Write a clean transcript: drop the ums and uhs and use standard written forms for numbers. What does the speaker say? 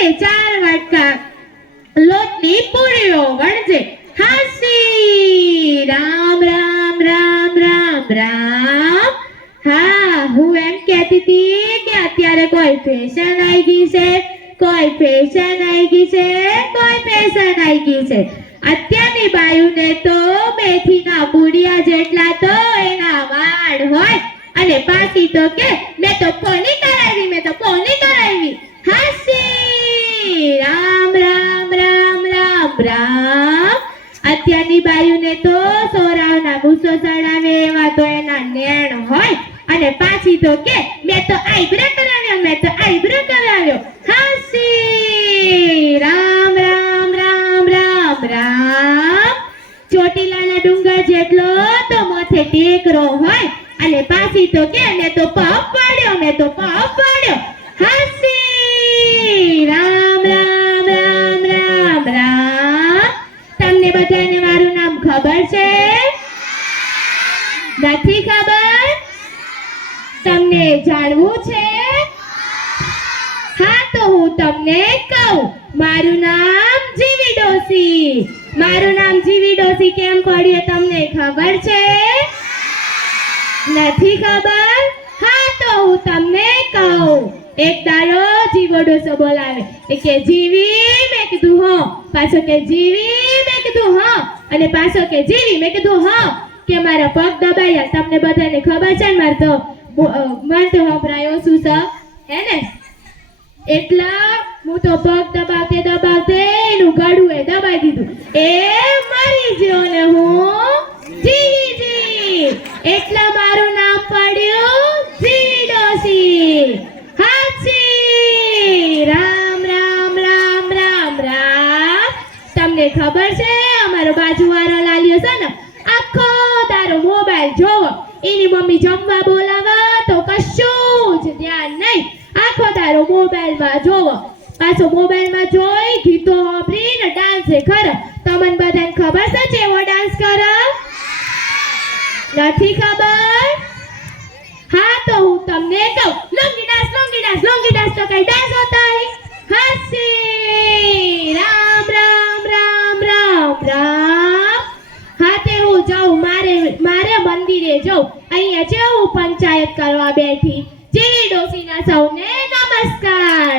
અને 4 વાટકા લોટની પૂરીઓ વણજે. હાસી રામ રામ રામ રામ રામ. હા, હું એમ કહેતી હતી કે અત્યારે કોઈ ફેશન આવી ગઈ છે, કોઈ ફેશન આવી ગઈ છે, કોઈ ફેશન આવી ગઈ છે. અત્યારની બાયુને તો મેથીના પૂરિયા જેટલા તો એના વાળ હોય અને પાછી તો કે મેં તો પોની કરાવી, મેં તો પોની કરાવી. હાસી રામ રામ રામ રામ રામ. અત્યારની બાયુને તો સોરાવના ગુસ્સો ચડાવે એવા તો એના નેણ હોય અને પાછી તો કે મેં તો આઈબ્રો કરાવ્યો, મેં તો આઈબ્રો કરાવ્યો. હાસી રામ રામ રામ રામ રામ. ચોટીલાના ડુંગર જેટલો તો માથે ટેકરો હોય અને પાછી તો કે મેં તો પગ પાડ્યો, મેં તો પગ પાડ્યો. હાસી રામ રામ રામ રામ રામ. તમને બધાને મારું નામ ખબર છે? નથી ખબર? તમને જાણવું છે? હા, તો હું તમને કહું. મારું નામ જીવી ડોસી. મારું નામ જીવી ડોસી કેમ પડ્યું તમને ખબર છે? નથી ખબર? હા, તો હું તમને કહું. એક દાડો જીવો ડોસો બોલાવે. એ કે જીવી, મેં કીધું હો. પાછો કે જીવી, મેં કીધું હો. અને પાછો કે જીવી, મેં કીધું હો. કે મારા પગ દબાયા. તમને બધાને ખબર છે ને, મારે તો મન તો વપરાયો શું છે હે ને, એટલા હું તો પગ દબાવતે દબાવતે એનું ગળું એ દબાઈ દીધું. એ મરી ગયો ને હું જીવી. એટલા મારું નામ પડ્યું જીવી ડોસી. હાચી રામ રામ રામ રામ રામ. તમને ખબર છે અમારો બાજુવાળો લાલ્યો છે ને, આખો તારો મોબાઈલ જોવો. એની મમ્મી જમવા બોલાવે તો કશું જ ધ્યાન નહીં. આખો તારો મોબાઈલમાં જોવો. પાછો મોબાઈલમાં જોઈ ગીતો સાંભળીને ડાન્સ કરે. તમને બધાને ખબર છે કેવો ડાન્સ કરે? નથી ખબર? હા, તો હું તમને કહું. લોંગી ડાન્સ, લોંગી ડાન્સ, લોંગી ડાન્સ તો કઈ ડાન્સ હોતા હૈ? હાસી રામ રામ રામ રામ રામ. હા, તે હું જાઉં મારે મંદિરે જાઉં. અહીંયા જેવું પંચાયત કરવા બેઠી. જીવી ડોસીના સૌને નમસ્કાર.